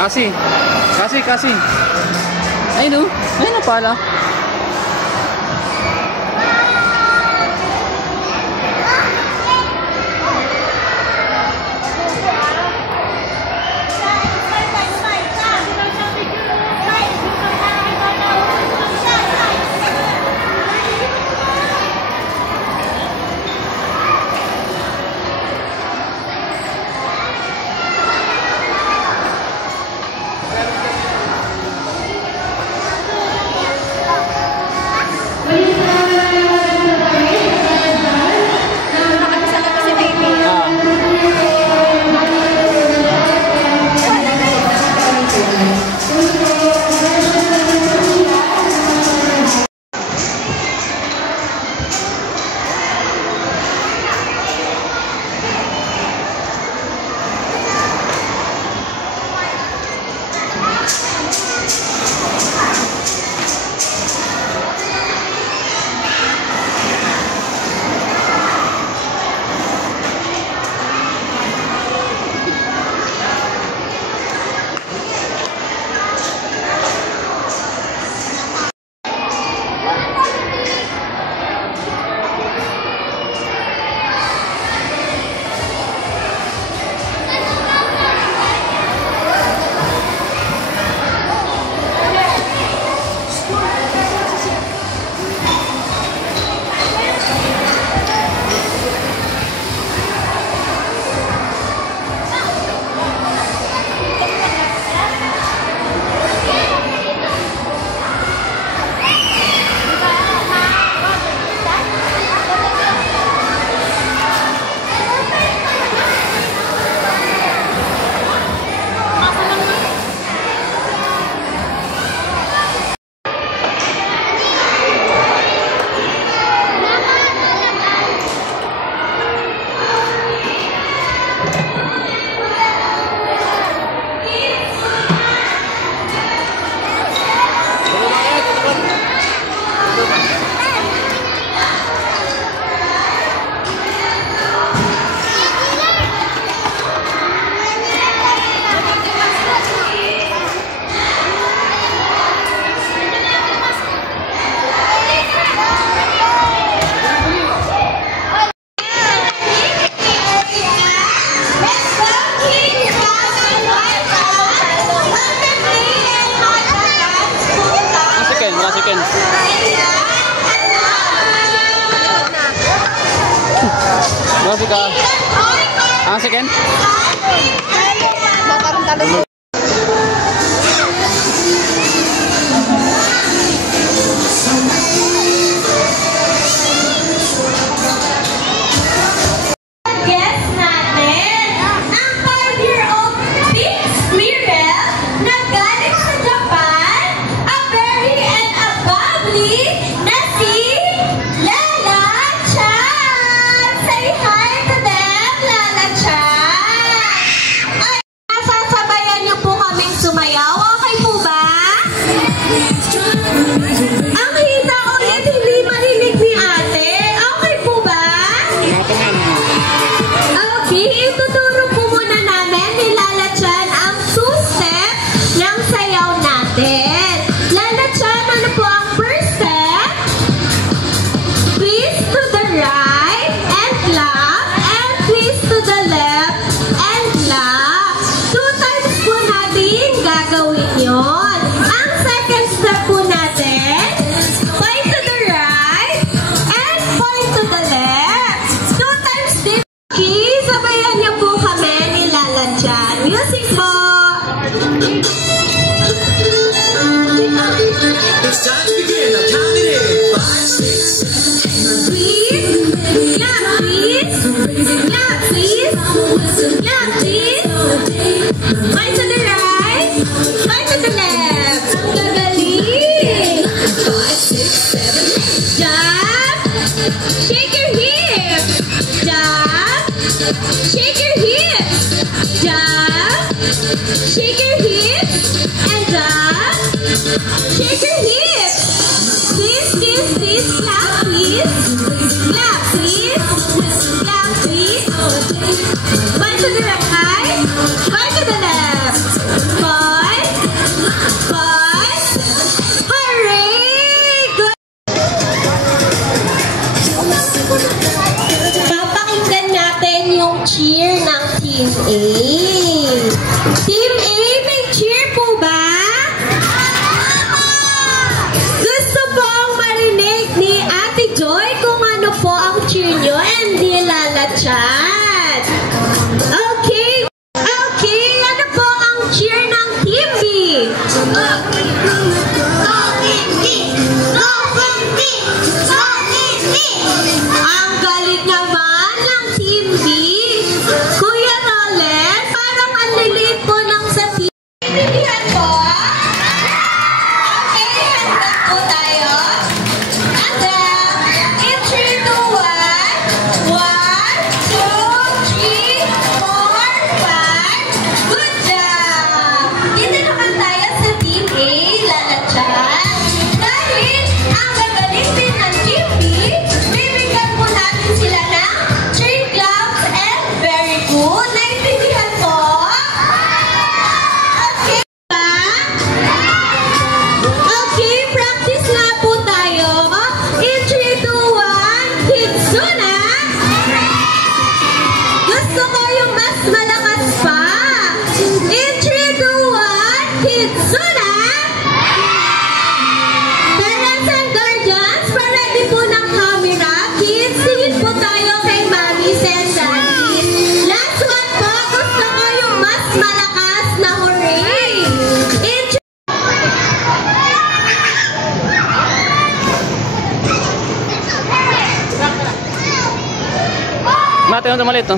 Kasi. Ayun o. Ayun na pala. Second? One to the right, one to the left. 5 A. Team A, may cheer po ba? Gusto pong marinig ni Ate Joy kung ano po ang cheer nyo and di lalachat. Okay. Okay, ano po ang cheer ng Team B? Ang galing naman ng Team B. Kuya Roland, parang ang lilit po ng sa team. Hindi po? Okay, handa po tayo. Handa. In 3, 2, 1. 1, 2, 3, 4, 5. Good job! Dito naman tayo sa Team A, lalachan. Dahil ang gagaling din ng Team B, bibigyan po natin sila ng 3 gloves and very good. Naintindihan po? Okay ba? Okay, practice nga po tayo. In 3, 2, 1, Kitsuna. Gusto ko yung mas malakas pa. In 3, 2, 1, Kitsuna. Parents and guardians, pa-ready po ng camera. Kids, tingin po tayo kay Mami and Daddy. Last one po, gusto ko yung mas malakas na hooray. In Mate, ano maliit to?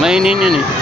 Mainin yun eh.